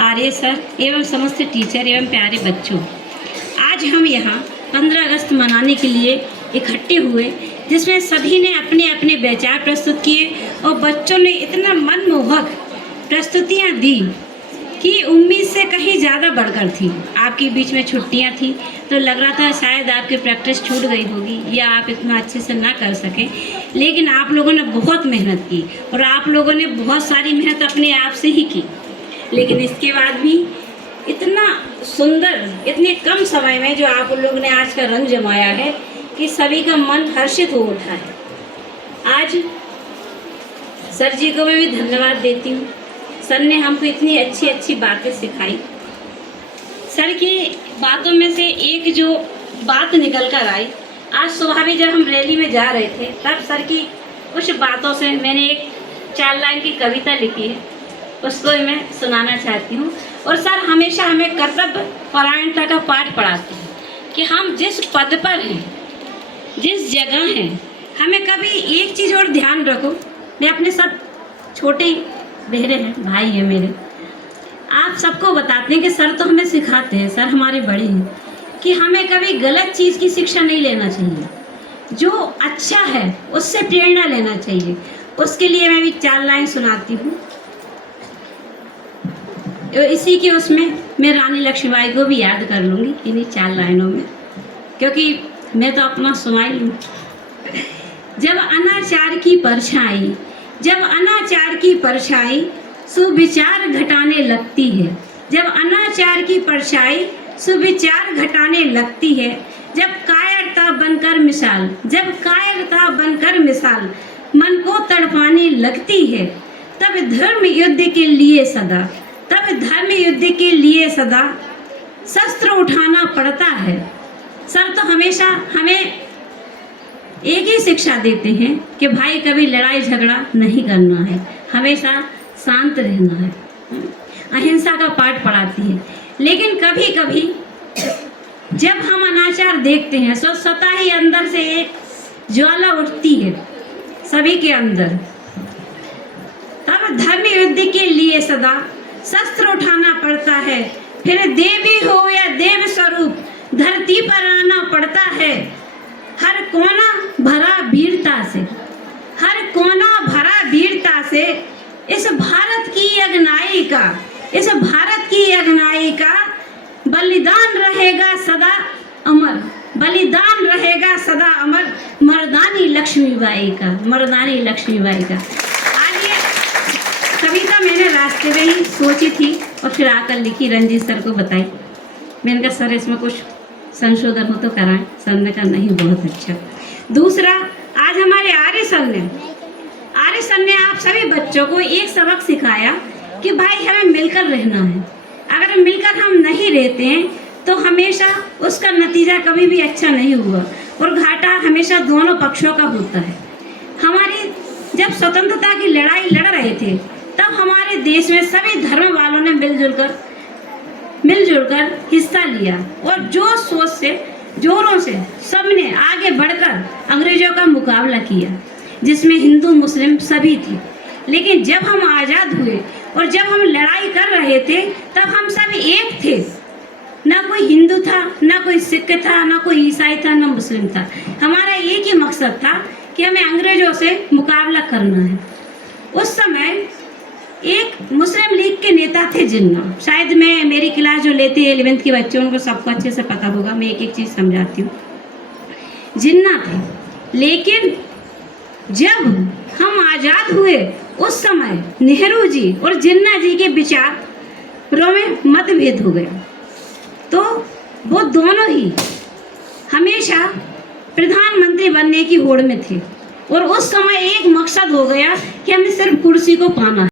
आर्य sir एवं समस्त teacher एवं प्यारे बच्चों, आज हम यहाँ 15 अगस्त मनाने के लिए इकट्ठे हुए, जिसमें सभी ने अपने अपने विचार प्रस्तुत किए और बच्चों ने इतना मनमोहक प्रस्तुतियाँ दी कि उम्मीद से कहीं ज़्यादा बढ़कर थी। आपके बीच में छुट्टियाँ थी तो लग रहा था शायद आपकी प्रैक्टिस छूट गई होगी या आप इतना अच्छे से ना कर सकें, लेकिन आप लोगों ने बहुत मेहनत की और आप लोगों ने बहुत सारी मेहनत अपने आप से ही की। लेकिन इसके बाद भी इतना सुंदर, इतने कम समय में जो आप लोगों ने आज का रंग जमाया है कि सभी का मन हर्षित हो उठा है। आज सर जी को मैं भी धन्यवाद देती हूँ। सर ने हमको इतनी अच्छी अच्छी बातें सिखाई। सर की बातों में से एक जो बात निकल कर आई, आज सुबह भी जब हम रैली में जा रहे थे तब सर की कुछ बातों से मैंने एक 4 लाइन की कविता लिखी है, उसको मैं सुनाना चाहती हूँ। और सर हमेशा हमें कर्तव्य परायणता का पाठ पढ़ाते हैं कि हम जिस पद पर हैं, जिस जगह हैं, हमें कभी एक चीज़ और ध्यान रखो। मैं अपने सब छोटे बहरे हैं, भाई है मेरे, आप सबको बताते हैं कि सर तो हमें सिखाते हैं, सर हमारे बड़े हैं, कि हमें कभी गलत चीज़ की शिक्षा नहीं लेना चाहिए। जो अच्छा है उससे प्रेरणा लेना चाहिए। उसके लिए मैं भी 4 लाइन सुनाती हूँ। इसी के उसमें मैं रानी लक्ष्मीबाई को भी याद कर लूँगी इन्हीं 4 लाइनों में, क्योंकि मैं तो अपना सुनाई लूँ। जब अनाचार की परछाई, जब अनाचार की परछाई सुविचार घटाने लगती है, जब अनाचार की परछाई सुविचार घटाने लगती है, जब कायरता बनकर मिसाल, जब कायरता बनकर मिसाल मन को तड़पाने लगती है, तब धर्म युद्ध के लिए सदा, तब धर्म युद्ध के लिए सदा शस्त्र उठाना पड़ता है। सर तो हमेशा हमें एक ही शिक्षा देते हैं कि भाई कभी लड़ाई झगड़ा नहीं करना है, हमेशा शांत रहना है, अहिंसा का पाठ पढ़ाती है। लेकिन कभी कभी जब हम अनाचार देखते हैं तो स्वतः ही अंदर से एक ज्वाला उठती है सभी के अंदर। तब धर्म युद्ध के लिए सदा शस्त्र उठाना पड़ता है, फिर देवी हो या देव स्वरूप धरती पर आना पड़ता है। हर कोना भरा वीरता से, हर कोना भरा वीरता से इस भारत की अगनाई का, इस भारत की अगनाई का बलिदान रहेगा सदा अमर, बलिदान रहेगा सदा अमर मर्दानी लक्ष्मीबाई का, मर्दानी लक्ष्मीबाई का। आज ये कविता मैंने रास्ते में ही सोची थी और फिर आकर लिखी, रंजीत सर को बताई। मैंने कहा सर इसमें कुछ संशोधन हो तो कराएं। सर ने कहा नहीं, बहुत अच्छा। दूसरा, आज हमारे आर्य सर ने आप सभी बच्चों को एक सबक सिखाया कि भाई हमें मिलकर रहना है। अगर मिलकर हम नहीं रहते हैं तो हमेशा उसका नतीजा कभी भी अच्छा नहीं हुआ और घाटा हमेशा दोनों पक्षों का होता है। हमारी जब स्वतंत्रता की लड़ाई लड़ रहे थे तब हमारे देश में सभी धर्म वालों ने मिलजुल कर हिस्सा लिया और जोश सोच से, जोरों से सबने आगे बढ़कर अंग्रेजों का मुकाबला किया, जिसमें हिंदू मुस्लिम सभी थे। लेकिन जब हम आज़ाद हुए और जब हम लड़ाई कर रहे थे तब हम सब एक थे। ना कोई हिंदू था, ना कोई सिख था, ना कोई ईसाई था, ना मुस्लिम था। हमारा एक ही मकसद था कि हमें अंग्रेजों से मुकाबला करना है। उस समय एक मुस्लिम लीग के नेता थे जिन्ना, शायद मेरी क्लास जो लेती है 11th के बच्चे उनको सबको अच्छे से पता होगा, मैं एक एक चीज़ समझाती हूँ। जिन्ना थे, लेकिन जब हम आज़ाद हुए उस समय नेहरू जी और जिन्ना जी के विचारों में मतभेद हो गया, तो वो दोनों ही हमेशा प्रधानमंत्री बनने की होड़ में थे और उस समय एक मकसद हो गया कि हमें सिर्फ कुर्सी को पाना है।